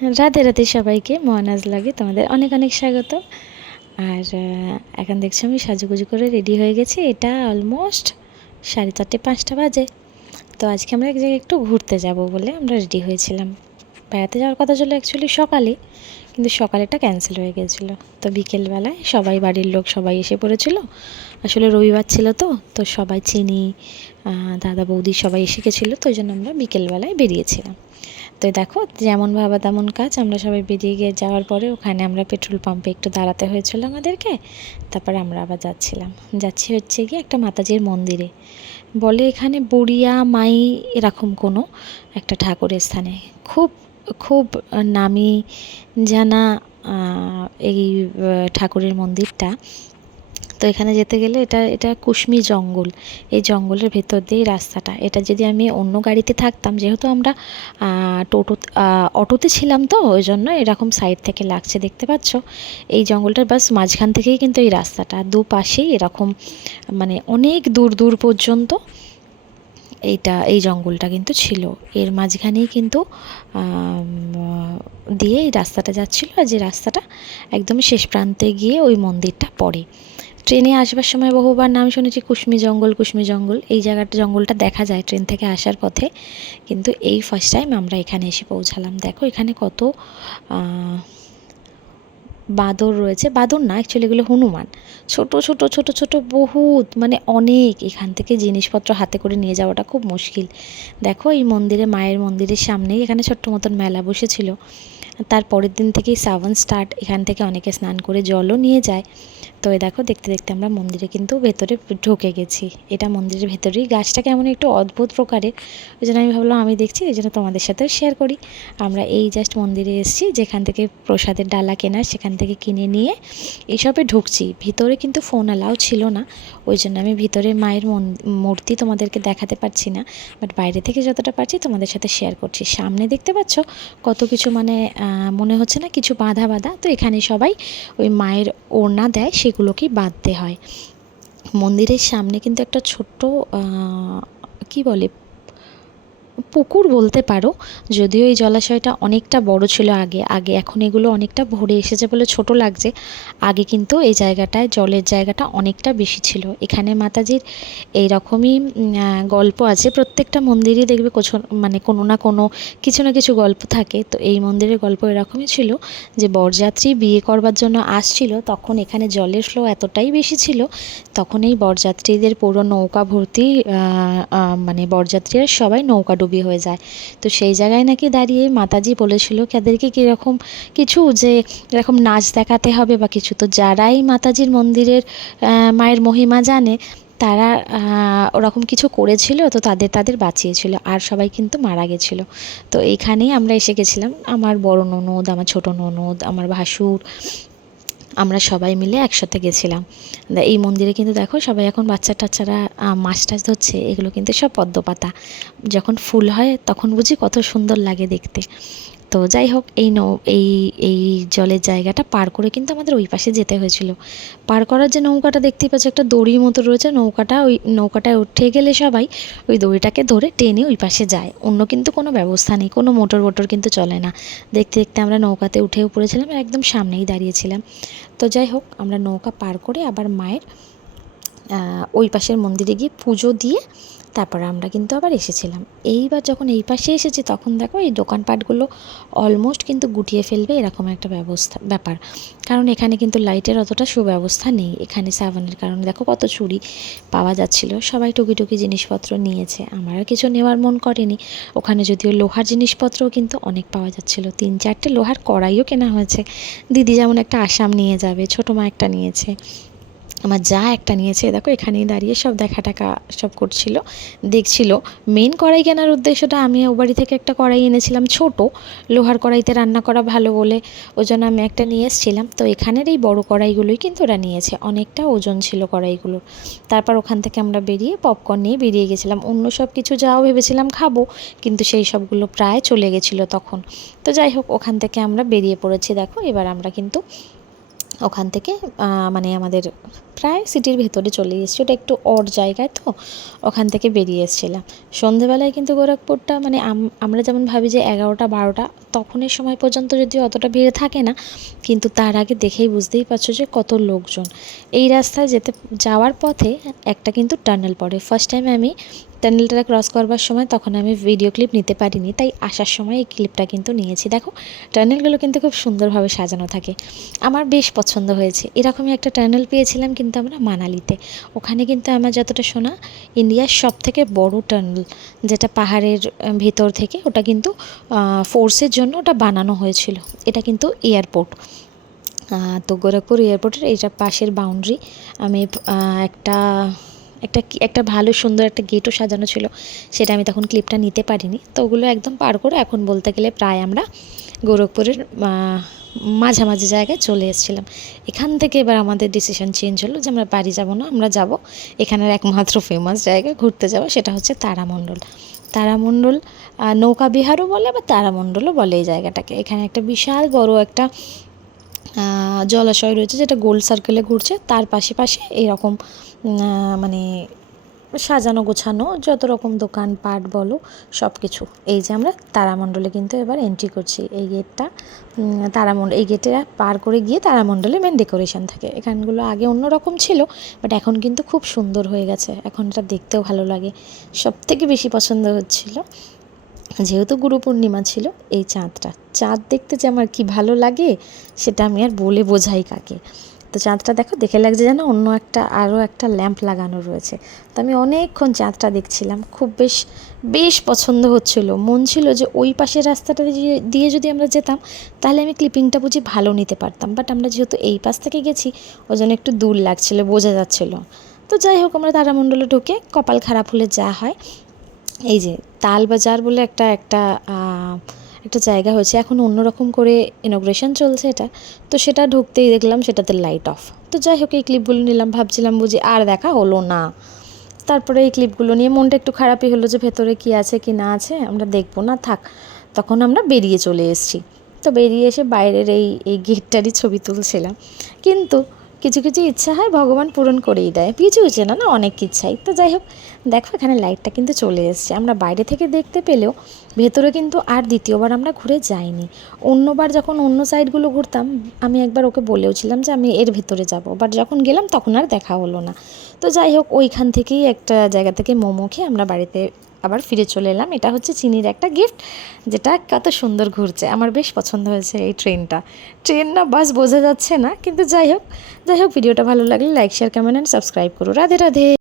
রাধে রাধে সবাইকে, মহানাজ লাগে তোমাদের অনেক অনেক স্বাগত। আর এখন দেখছি আমি সাজুগুজু করে রেডি হয়ে গেছি। এটা অলমোস্ট 4:30-5টা বাজে। তো আজকে আমরা এক জায়গায় একটু ঘুরতে যাব বলে আমরা রেডি হয়েছিলাম। বেড়াতে যাওয়ার কথা ছিল অ্যাকচুয়ালি সকালে, কিন্তু সকালেটা ক্যান্সেল হয়ে গেছিলো। তো বিকেলবেলায় সবাই, বাড়ির লোক সবাই এসে পড়েছিল। আসলে রবিবার ছিল, তো সবাই চিনি, দাদা বৌদি সবাই এসে গেছিলো, তো ওই জন্য আমরা বিকেলবেলায় বেরিয়েছিলাম। তো দেখো, যেমন ভাবা তেমন কাজ। আমরা সবাই বেরিয়ে গিয়ে যাওয়ার পরে ওখানে আমরা পেট্রোল পাম্পে একটু দাঁড়াতে হয়েছিল আমাদেরকে। তারপরে আমরা আবার যাচ্ছি হচ্ছে গিয়ে একটা মাতাজির মন্দিরে। বলে এখানে বড়িয়া মাই এরকম কোনো একটা ঠাকুরের স্থানে। খুব খুব নামি জানা এই ঠাকুরের মন্দিরটা। তো এখানে যেতে গেলে এটা কুশমি জঙ্গল। এই জঙ্গলের ভেতর দিয়েই রাস্তাটা। এটা যদি আমি অন্য গাড়িতে থাকতাম, যেহেতু আমরা অটোতে ছিলাম, তো ওই জন্য এরকম সাইড থেকে লাগছে, দেখতে পাচ্ছ। এই জঙ্গলটার বাস মাঝখান থেকেই কিন্তু এই রাস্তাটা, দুপাশেই এরকম মানে অনেক দূর দূর পর্যন্ত এই জঙ্গলটা কিন্তু ছিল। এর মাঝখানেই কিন্তু দিয়ে এই রাস্তাটা যাচ্ছিল, আর যে রাস্তাটা একদমই শেষ প্রান্তে গিয়ে ওই মন্দিরটা পড়ে। ট্রেনে আসবার সময় বহুবার নাম শুনেছি কুশমি জঙ্গল। এই জঙ্গলটা দেখা যায় ট্রেন থেকে আসার পথে, কিন্তু এই ফার্স্ট টাইম আমরা এখানে এসে পৌঁছালাম। দেখো এখানে কত বাঁদর রয়েছে। বাঁদর না, অ্যাকচুয়ালি এগুলো হনুমান। ছোট ছোট ছোট ছোট বহুত, মানে অনেক। এখান থেকে জিনিসপত্র হাতে করে নিয়ে যাওয়াটা খুব মুশকিল। দেখো এই মন্দিরে, মায়ের মন্দিরের সামনেই এখানে ছোট্ট মতন মেলা বসেছিল। তার পরের দিন থেকেই শ্রাবণ স্টার্ট। এখান থেকে অনেকে স্নান করে জলও নিয়ে যায়। তো এই দেখো, দেখতে দেখতে আমরা মন্দিরে কিন্তু ভেতরে ঢুকে গেছি। এটা মন্দিরের ভেতরেই। গাছটা কেমন একটু অদ্ভুত প্রকারের, ওই জন্য আমি ভাবলাম আমি দেখছি, ওই জন্য তোমাদের সাথেও শেয়ার করি। আমরা এই জাস্ট মন্দিরে এসেছি, যেখান থেকে প্রসাদের ডালা কেনার সেখান থেকে কিনে নিয়ে এইসবে ঢুকছি। ভিতরে কিন্তু ফোন অ্যালাউ ছিল না, ওই জন্য আমি ভিতরে মায়ের মূর্তি তোমাদেরকে দেখাতে পারছি না, বাট বাইরে থেকে যতটা পারছি তোমাদের সাথে শেয়ার করছি। সামনে দেখতে পাচ্ছ কত কিছু, মানে মনে হচ্ছে না কিছু বাঁধা। তো এখানে সবাই ওই মায়ের ওড়না দেয়, সেগুলোকেই বাঁধতে হয়। মন্দিরের সামনে কিন্তু একটা ছোট্ট কি বলে, পুকুর বলতে পারো। যদিও এই জলাশয়টা অনেকটা বড় ছিল আগে, এখন এগুলো অনেকটা ভরে এসেছে বলে ছোট লাগছে। আগে কিন্তু এই জায়গাটায় জলের জায়গাটা অনেকটা বেশি ছিল। এখানে মাতাজির এইরকমই গল্প আছে। প্রত্যেকটা মন্দিরই দেখবে মানে কোনো না কোনো কিছু না কিছু গল্প থাকে। তো এই মন্দিরের গল্প এরকমই ছিল যে বরযাত্রী বিয়ে করবার জন্য আসছিল, তখন এখানে জলের ফ্লো এতটাই বেশি ছিল, তখন এই বরযাত্রীদের পুরো নৌকা ভর্তি, মানে বরযাত্রীরা সবাই নৌকা ডুবি হয়ে যায়। তো সেই জায়গায় নাকি দাঁড়িয়ে মাতাজি বলেছিল তাদেরকে কীরকম কিছু, যে এরকম নাচ দেখাতে হবে বা কিছু। তো যারাই মাতাজির মন্দিরের মায়ের মহিমা জানে, তারা ওরকম কিছু করেছিল, তো তাদের বাঁচিয়েছিল, আর সবাই কিন্তু মারা গেছিলো। তো এইখানেই আমরা এসে গেছিলাম, আমার বড় ননদ, আমার ছোট ননদ, আমার ভাসুর, আমরা সবাই মিলে একসাথে গেছিলাম। এই মন্দিরে কিন্তু দেখো সবাই এখন বাচ্চারা মাছ টাছ ধরছে। এগুলো কিন্তু সব পদ্মপাতা, যখন ফুল হয় তখন বুঝি কত সুন্দর লাগে দেখতে। তো যাই হোক, এই জলের জায়গাটা পার করে কিন্তু আমাদের ওই পাশে যেতে হয়েছিল। পার করার যে নৌকাটা দেখতেই পাচ্ছ, একটা দড়ির মতো রয়েছে। ওই নৌকাটায় উঠে গেলে সবাই ওই দড়িটাকে ধরে টেনে ওই পাশে যায়। অন্য কিন্তু কোনো ব্যবস্থা নেই, কোনো মোটর কিন্তু চলে না। দেখতে দেখতে আমরা নৌকাতে উঠেও পড়েছিলাম, একদম সামনেই দাঁড়িয়েছিলাম। তো যাই হোক, আমরা নৌকা পার করে আবার মায়ের ওই পাশের মন্দিরে গিয়ে পুজো দিয়ে তারপর আমরা কিন্তু আবার এসেছিলাম। এইবার যখন এই পাশে এসেছি, তখন দেখো এই দোকানপাটগুলো অলমোস্ট কিন্তু গুটিয়ে ফেলবে এরকম একটা ব্যাপার। কারণ এখানে কিন্তু লাইটের অতটা সুব্যবস্থা নেই। এখানে সাবানের কারণে দেখো কত চুরি পাওয়া যাচ্ছিল। সবাই টুকি জিনিসপত্র নিয়েছে, আমার আর কিছু নেওয়ার মন করেনি। ওখানে যদিও লোহার জিনিসপত্রও কিন্তু অনেক পাওয়া যাচ্ছিল। 3-4টে লোহার কড়াইও কেনা হয়েছে। দিদি যেমন একটা আসাম নিয়ে যাবে, ছোটো মা একটা নিয়েছে, আমার যা একটা নিয়েছে। দেখো এখানেই দাঁড়িয়ে সব দেখা টাকা সব করছিল, দেখছিল। মেন কড়াই কেনার উদ্দেশ্যটা, আমি ও বাড়ি থেকে একটা কড়াই এনেছিলাম ছোট, লোহার কড়াইতে রান্না করা ভালো বলে, ওই জন্য আমি একটা নিয়ে এসেছিলাম। তো এখানের এই বড় কড়াইগুলোই কিন্তু ওরা নিয়েছে, অনেকটা ওজন ছিল কড়াইগুলো। তারপর ওখান থেকে আমরা বেরিয়ে পপকর্ন নিয়ে বেরিয়ে গেছিলাম। অন্য সব কিছু যাও ভেবেছিলাম খাবো, কিন্তু সেই সবগুলো প্রায় চলে গেছিলো তখন। তো যাই হোক, ওখান থেকে আমরা বেরিয়ে পড়েছি। দেখো এবার আমরা কিন্তু ওখান থেকে মানে আমাদের প্রায় সিটির ভেতরে চলে এসেছি, ওটা একটু অড জায়গায়, তো ওখান থেকে বেরিয়ে এসেছিলাম। সন্ধেবেলায় কিন্তু গোরখপুরটা মানে আমরা যেমন ভাবি যে 11টা 12টা তখনের সময় পর্যন্ত যদিও অতটা ভিড় থাকে না, কিন্তু তার আগে দেখেই বুঝতেই পারছো যে কত লোকজন। এই রাস্তায় যাওয়ার পথে একটা কিন্তু টানেল পড়ে। ফার্স্ট টাইম আমি টানেলটা ক্রস করবার সময় তখন আমি ভিডিও ক্লিপ নিতে পারিনি, তাই আসার সময় এই ক্লিপটা কিন্তু নিয়েছি। দেখো টানেলগুলো কিন্তু খুব সুন্দরভাবে সাজানো থাকে, আমার বেশ পছন্দ হয়েছে। এরকমই একটা টানেল পেয়েছিলাম কিন্তু আমরা মানালিতে, ওখানে কিন্তু আমার যতটা শোনা ইন্ডিয়ার সবথেকে বড় টানেল, যেটা পাহাড়ের ভেতর থেকে, ওটা কিন্তু ফোর্সের জন্য ওটা বানানো হয়েছিল। এটা কিন্তু এয়ারপোর্ট, তো গোরখপুর এয়ারপোর্টের এইটা পাশের বাউন্ডারি। আমি একটা একটা একটা ভালো সুন্দর একটা গেটও সাজানো ছিল, সেটা আমি তখন ক্লিপটা নিতে পারিনি। তো ওগুলো একদম পার করে এখন বলতে গেলে প্রায় আমরা গোরখপুরের মাঝামাঝি জায়গায় চলে এসেছিলাম। এখান থেকে এবার আমাদের ডিসিশন চেঞ্জ হলো যে আমরা বাড়ি যাব না, আমরা যাব এখানের একমাত্র ফেমাস জায়গায় ঘুরতে যাব, সেটা হচ্ছে তারামণ্ডল। তারামণ্ডল নৌকা বিহারও বলে বা তারামণ্ডলও বলে এই জায়গাটাকে। এখানে একটা বিশাল বড় একটা জলাশয় রয়েছে, যেটা গোল সার্কেলে ঘুরছে, তার পাশে পাশে এরকম মানে সাজানো গোছানো যত রকম দোকানপাট বলো সব কিছু। এই যে আমরা তারামণ্ডলে কিন্তু এবার এন্ট্রি করছি, এই গেটটা এই গেটে পার করে গিয়ে তারামণ্ডলে মেন ডেকোরেশন থাকে। এখানগুলো আগে অন্য রকম ছিল, বাট এখন কিন্তু খুব সুন্দর হয়ে গেছে, এখন এটা দেখতেও ভালো লাগে। সবথেকে বেশি পছন্দ হচ্ছিল, যেহেতু গুরু পূর্ণিমা ছিল, এই চাঁদ দেখতে যে আমার কি ভালো লাগে সেটা আমি আর বলে বোঝাই কাকে। তো চাঁদটা দেখে লাগছে যেন অন্য আরও একটা ল্যাম্প লাগানো রয়েছে। তো আমি অনেকক্ষণ চাঁদটা দেখছিলাম, খুব বেশ পছন্দ হচ্ছিল। মন ছিল যে ওই পাশের রাস্তাটা দিয়ে যদি আমরা যেতাম তাহলে আমি ক্লিপিংটা বুঝি ভালো নিতে পারতাম, বাট আমরা যেহেতু এই পাশ থেকে গেছি ওই জন্য একটু দূর লাগছিলো, বোঝা যাচ্ছিলো। তো যাই হোক, আমরা তারামণ্ডলে ঢুকে কপাল খারাপ হলে যা হয়, এই যে তালবাজার বলে একটা জায়গা হয়েছে, এখন অন্যরকম করে ইনোগ্রেশন চলছে এটা, তো সেটা ঢুকতেই দেখলাম সেটাতে লাইট অফ। তো যাই হোক, এই ক্লিপগুলো নিলাম, ভাবছিলাম বুঝি আর দেখা হলো না। তারপরে এই ক্লিপগুলো নিয়ে মনটা একটু খারাপই হলো যে ভেতরে কি আছে কি না আছে আমরা দেখবো না, থাক। তখন আমরা বেরিয়ে চলে এসেছি। তো বেরিয়ে এসে বাইরের এই গেটটারই ছবি তুলছিলাম, কিন্তু কিছু কিছু ইচ্ছা হয় ভগবান পূরণ করেই দেয়, কিছু না অনেক ইচ্ছাই। তো যাই হোক, দেখো এখানে লাইটটা কিন্তু চলে এসছে। আমরা বাইরে থেকে দেখতে পেলেও ভেতরে কিন্তু আর দ্বিতীয়বার আমরা ঘুরে যাইনি। অন্যবার যখন অন্য সাইডগুলো ঘুরতাম, আমি একবার ওকে বলেওছিলাম যে আমি এর ভেতরে যাব, বাট যখন গেলাম তখন আর দেখা হলো না। তো যাই হোক, ওইখান থেকেই একটা জায়গা থেকে মোমো খেয়ে আমরা বাড়িতে আবার ফিরে চলে এলাম। এটা হচ্ছে চিনির একটা গিফট, যেটা কত সুন্দর ঘুরছে, আমার বেশ পছন্দ হয়েছে এই ট্রেন না বাস বোঝা যাচ্ছে না, কিন্তু যাই হোক ভিডিওটা ভালো লাগলে like share comment and subscribe করো। রাধে রাধে।